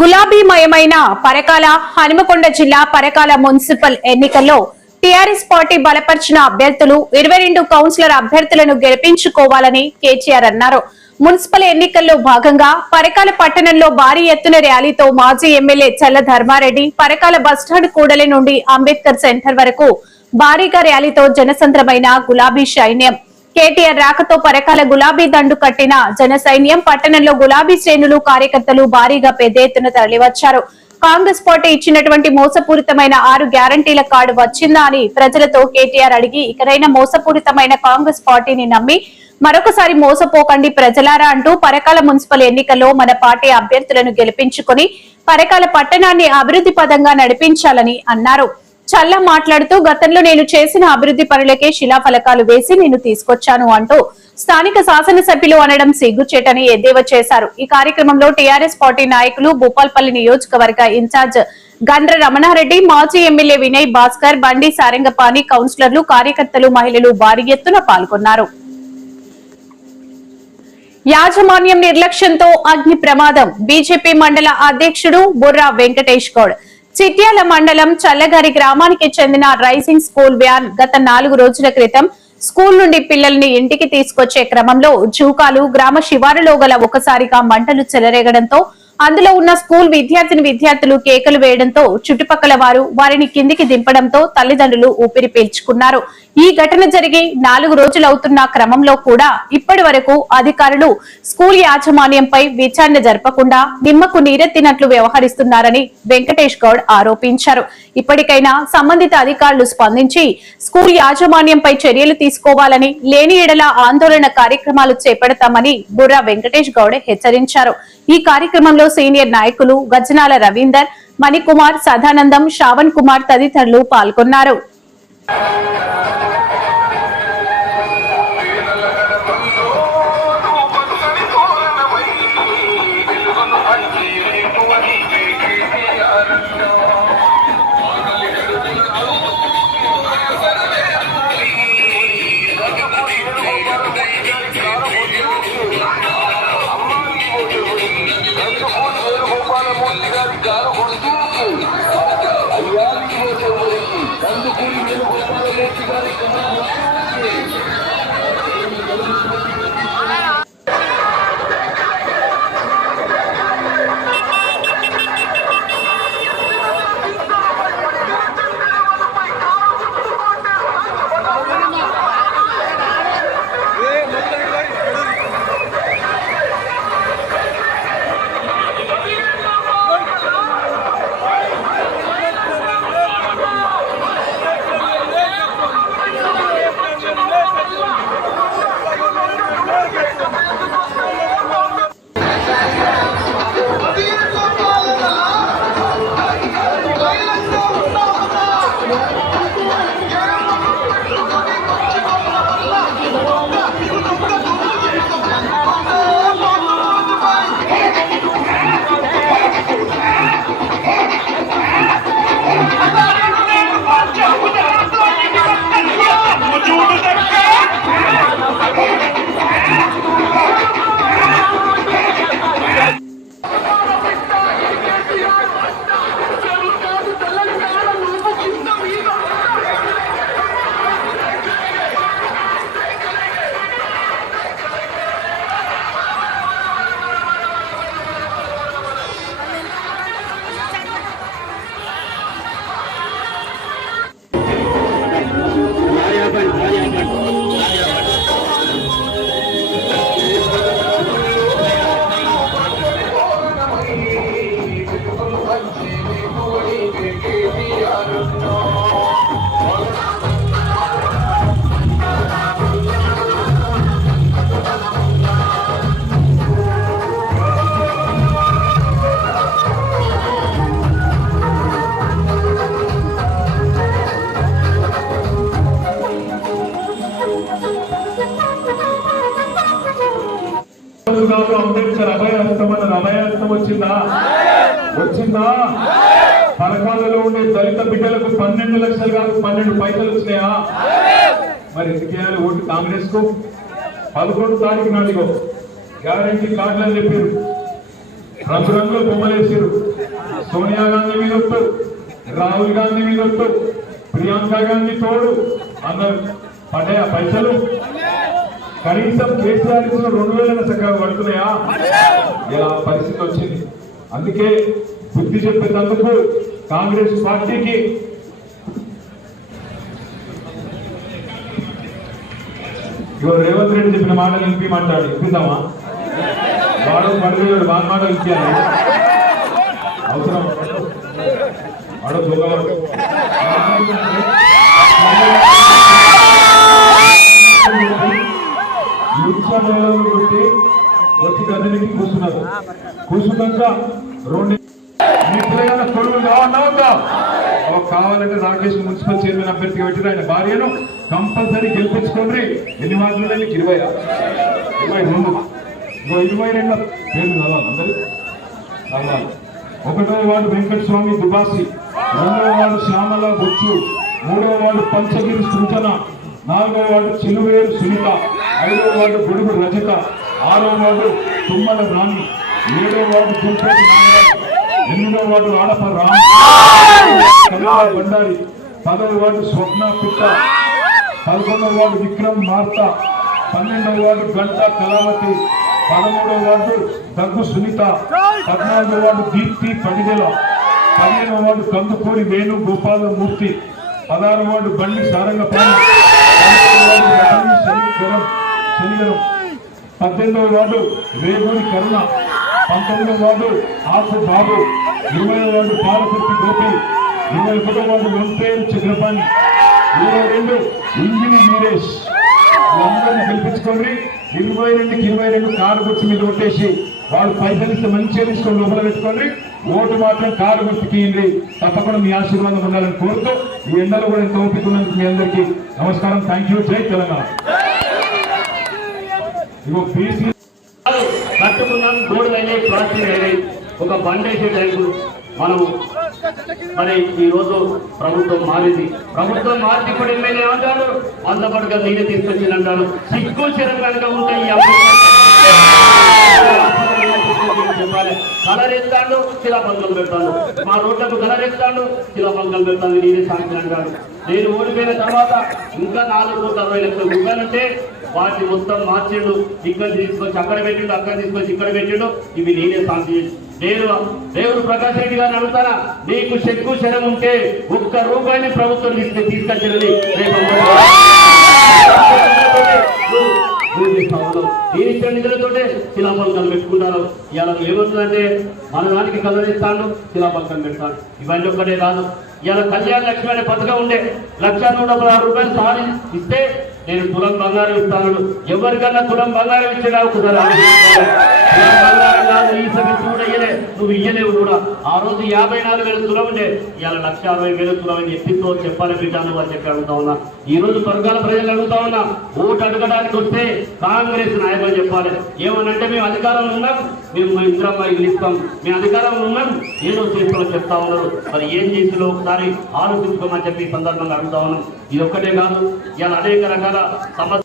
గులాబీమయమైన పరకాల హనుమకొండ జిల్లా పరకాల మున్సిపల్ ఎన్నికల్లో TRS party బలపరిచిన అభ్యర్థులు ఇరవై రెండు కౌన్సిలర్ అభ్యర్థులను గెలిపించుకోవాలని కేటీఆర్ అన్నారు. మున్సిపల్ ఎన్నికల్లో భాగంగా పరకాల పట్టణంలో భారీ ఎత్తున ర్యాలీతో మాజీ ఎమ్మెల్యే చల్ల ధర్మారెడ్డి పరకాల బస్టాండ్ కూడలి నుండి అంబేద్కర్ సెంటర్ వరకు భారీగా ర్యాలీతో జనసంద్రమైన గులాబీ సైన్యం కేటీఆర్ రాకతో పరకాల గులాబీ దండు కట్టిన జన సైన్యం పట్టణంలో గులాబీ శ్రేణులు కార్యకర్తలు భారీగా పెద్ద ఎత్తున తరలివచ్చారు. కాంగ్రెస్ పార్టీ ఇచ్చినటువంటి మోసపూరితమైన ఆరు గ్యారంటీల కార్డు వచ్చిందా అని ప్రజలతో కేటీఆర్ అడిగి ఇకనైనా మోసపూరితమైన కాంగ్రెస్ పార్టీని నమ్మి మరొకసారి మోసపోకండి ప్రజలారా అంటూ పరకాల మున్సిపల్ ఎన్నికల్లో మన పార్టీ అభ్యర్థులను గెలిపించుకుని పరకాల పట్టణాన్ని అభివృద్ధి పదంగా నడిపించాలని అన్నారు. చల్ల మాట్లాడుతూ గతంలో నేను చేసిన అభివృద్ధి పనులకే శిలాఫలకాలు వేసి నేను తీసుకొచ్చాను అంటూ స్థానిక శాసనసభ్యులు అనడం సిగ్గుచేటని ఎద్దేవా చేశారు. ఈ కార్యక్రమంలో టీఆర్ఎస్ పార్టీ నాయకులు భూపాల్పల్లి నియోజకవర్గ ఇన్ఛార్జ్ గండ్ర రమణారెడ్డి మాజీ ఎమ్మెల్యే వినయ్ భాస్కర్ బండి సారంగపాణి కౌన్సిలర్లు కార్యకర్తలు మహిళలు భారీ ఎత్తున పాల్గొన్నారు. యాజమాన్యం నిర్లక్ష్యంతో అగ్ని ప్రమాదం. బీజేపీ మండల అధ్యక్షుడు బుర్రా వెంకటేష్ గౌడ్ చిట్యాల మండలం చల్లగారి గ్రామానికి చెందిన రైసింగ్ స్కూల్ వ్యాన్ గత నాలుగు రోజుల క్రితం స్కూల్ నుండి పిల్లల్ని ఇంటికి తీసుకొచ్చే క్రమంలో జూకాలు గ్రామ శివారులో గల ఒకసారిగా మంటలు చెలరేగడంతో అందులో ఉన్న స్కూల్ విద్యార్థిని విద్యార్థులు కేకలు వేయడంతో చుట్టుపక్కల వారు వారిని కిందికి దింపడంతో తల్లిదండ్రులు ఊపిరి పీల్చుకున్నారు. ఈ ఘటన జరిగి నాలుగు రోజులు అవుతున్న క్రమంలో కూడా ఇప్పటి వరకు అధికారులు స్కూల్ యాజమాన్యంపై విచారణ జరపకుండా నిమ్మకు నీరెత్తినట్లు వ్యవహరిస్తున్నారని వెంకటేష్ గౌడ్ ఆరోపించారు. ఇప్పటికైనా సంబంధిత అధికారులు స్పందించి స్కూల్ యాజమాన్యంపై చర్యలు తీసుకోవాలని లేని ఎడల ఆందోళన కార్యక్రమాలు చేపడతామని బుర్రా వెంకటేష్ గౌడ్ హెచ్చరించారు. ఈ కార్యక్రమంలో సీనియర్ నాయకులు గజనాల రవీందర్ మణికుమార్ సదానందం శ్రావణ్ కుమార్ తదితరులు పాల్గొన్నారు. 気ができ కాదు అంబేద్కర్ అభయహస్తం అన్న అభయహస్తం వచ్చిందా? వచ్చిందా? పరకాలలో ఉండే దళిత బిడ్డలకు పన్నెండు లక్షలు కాదు పన్నెండు పైసలు వచ్చినాయా? మరి ఎందుకు చేయాలి ఓటు కాంగ్రెస్కు? పదకొండు తారీఖు నాటిగో గ్యారంటీ కార్డులు అని చెప్పారు రంగురంగుల బొమ్మలేసారు సోనియా గాంధీ మీద వస్తారు రాహుల్ గాంధీ మీద వస్తారు ప్రియాంక గాంధీ తోడు అందరు పడ్డాయా పైసలు? కనీసం కేసీఆర్ ఇచ్చిన రెండు వేల చక్కగా పడుతున్నాయా? ఇలా పరిస్థితి వచ్చింది. అందుకే బుద్ధి చెప్పేందుకు కాంగ్రెస్ పార్టీకి ఇగో రేవంత్ రెడ్డి చెప్పిన మాటలు వినిపించమంటాడు వినిపిద్దామా? వాడు పడిపోయాడు వాడి మాట ఇచ్చాను అవసరం. వాడు కూర్చున్నాక రెండు. ఎప్పుడైనా కొడుకులు కొడుకు కావాలన్నా కావాలంటే రాకేష్ మున్సిపల్ చైర్మన్ అభ్యర్థిగా పెట్టిన ఆయన భార్యను కంపల్సరీ గెలిపించుకోండి. ఎన్ని మార్కులు నీకు ఇరవై ఇరవై రెండు. ఇంకో ఇరవై రెండు. పేర్లు చదవాలి అందరూ. చదవాలి ఒకటో వాడు వెంకట స్వామి దుబాసి. రెండవ వాడు శ్యామల బొచ్చు. మూడవ వాడు పంచగిరి సృజన. నాలుగవ వాడు చిలువేరు సునీత. ఐదవ వాడు గొడుగు రజత. ఆరో వాడు తుమ్మల రాణి. ఏడో వార్డు తుంపేటి ఎనిమిదో వార్డు ఆడప రామ్. కవిత బండారి. పదవ వాడు స్వప్న పిట్ట. పదకొండవ వార్డు విక్రమ్ మార్త. పన్నెండవ వార్డు గంట కళావతి. పదమూడవ వార్డు దగ్గు సునీత. పద్నాలుగవ వార్డు దీప్తి పడిదెల పదిహేనవ వార్డు కందుకూరి వేణు గోపాలమూర్తి. పదహారవ వార్డు బండి సారంగపాణి. పద్దెనిమిదవ వార్డు వేగూరి కరుణ. పంతొమ్మిది వార్డు ఆకు బాబు ఇరవై వార్డు పాలకుర్తి గోపి ఇరవై ఒకటో వార్డు ఒంటేరు చక్రపాణి ఇరవై రెండు ఇంజిని వీరేష్ వీళ్ళందరినీ గెలిపించుకోండి ఇరవై రెండుకి ఇరవై రెండు కారు గుర్తు మీద కొట్టేసి వాళ్ళు పైసలు ఇస్తే మంచిగా తీసుకొని లోపల పెట్టుకోండి ఓటు మాత్రం కారు గుర్తుకి ఇవ్వండి తప్పకుండా మీ ఆశీర్వాదం ఉండాలని కోరుతూ ఈ ఎండలో కూడా ఎంత ఓపిక ఉన్నందుకు మీ అందరికీ నమస్కారం. థ్యాంక్ యూ జై తెలంగాణ. ఇగో బీసీ కట్టుకున్నాం గోడలు అయినాయి ప్లాస్టిక్ అయినాయి ఒక బండేసే టైపు మనము మరి ఈరోజు ప్రభుత్వం మారింది. ప్రభుత్వం మారింది ఇప్పుడు ఎమ్మెల్యే అంటాడు వంద పడక నేనే తీసుకొచ్చింది అంటాడు సిగ్గు చిరంగా ఉంటాయి ఈ అభివృద్ధి. చెప్పాలి. శిలాపంకలు పెడతాడు. మా రోడ్లకు కలర్ ఎత్తాడు శిలాపంకలు పెడతాడు నేనే సాక్షి అంటాడు. నేను ఓడిపోయిన తర్వాత ఇంకా నాలుగు కోట్ల అరవై లక్షలు ఉండాలంటే వాటిని మొత్తం మార్చిండు. ఇక్కడ తీసుకొచ్చి అక్కడ పెట్టిండు అక్కడ తీసుకొచ్చి ఇక్కడ పెట్టిండు. ఇవి నేనే సాక్షి చేసి. నేను దేవుడు ప్రకాష్ రెడ్డి గారిని అడుగుతారా నీకు చెక్కు శరం ఉంటే ఒక్క రూపాయిని ప్రభుత్వం తీసుకు తీసుకొచ్చినది రేపు దీనిచ్చిన నిధులతోటే శిలాపలకం పెట్టుకుంటారు ఇలా ఏమవుతుందంటే మన దానికి కలరిస్తాడు శిలాపలు పెడతాడు ఇవన్నీ ఒక్కటే కాదు. ఇలా కళ్యాణ లక్ష్మి అనే పథకం ఉండే. లక్ష నూట పదహారు రూపాయలు సహాయం ఇస్తే నేను తులం బంగారం ఇస్తాను. ఎవరికన్నా తులం బంగారం ఇచ్చేలా కుదరా బంగారం కాదు ఈ కూడా నువ్వు ఇయ్యలేవు కూడా. ఆ రోజు యాభై నాలుగు వేల తులం ఉండే. ఇవాళ లక్ష అరవై వేల తులం అని ఎత్తితో చెప్పాలి బిడ్డ నువ్వు అని చెప్పి అడుగుతా ఉన్నా. ఈ రోజు పరకాల ప్రజలు అడుగుతా ఉన్నా. ఓటు అడగడానికి వస్తే కాంగ్రెస్ నాయకులు చెప్పాలి. ఏమనంటే మేము అధికారంలో ఉన్నాం. మేము మా ఇంద్రమ్మ ఇల్లు ఇస్తాం. మేము అధికారంలో ఉన్నాం. ఏదో చేస్తామో చెప్తా ఉన్నారు. మరి ఏం చేసిలో? ఒక్కసారి ఆలోచించుకోమని చెప్పి సందర్భంగా అడుగుతా ఉన్నాం. ఇది ఒక్కటే కాదు ఇలా అనేక రకాల సమస్య